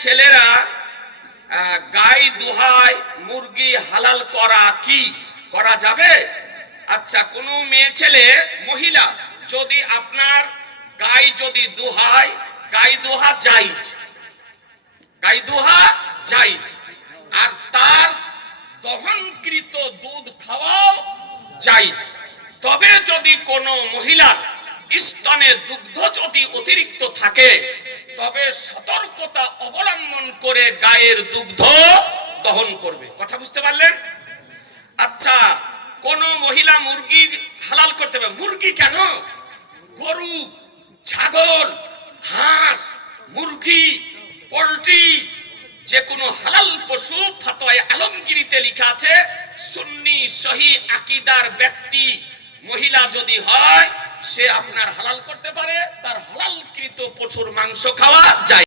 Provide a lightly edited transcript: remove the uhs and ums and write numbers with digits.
ছেলেরা গাই দোহায় মুরগি হালাল করা কি করা যাবে? আচ্ছা, কোনো মেয়ে ছেলে মহিলা যদি আপনার গাই যদি দোহায়, গাই দোহা জায়েজ, গাই দোহা জায়েজ, আর তার দহনকৃত দুধ খাওয়াও জায়েজ। তবে যদি কোনো মহিলার স্তনে দুগ্ধ যদি অতিরিক্ত থাকে তবে সতর্কতা অবলম্বন করে গায়ের দুগ্ধ দহন করবে। কথা বুঝতে পারলেন? আচ্ছা, কোন মহিলা মুরগি হালাল করতে পারবে? মুরগি কেন, গরু, ছাগল, হাঁস, মুরগি, পোল্ট্রি, যে কোনো হালাল পশু ফতোয়ায়ে আলমগীরিতে লেখা আছে, সুন্নি সহি আকীদার ব্যক্তি মহিলা যদি হয় সে আপনার হালাল করতে পারে, তার হালালকৃত পশুর মাংস খাওয়া যায়।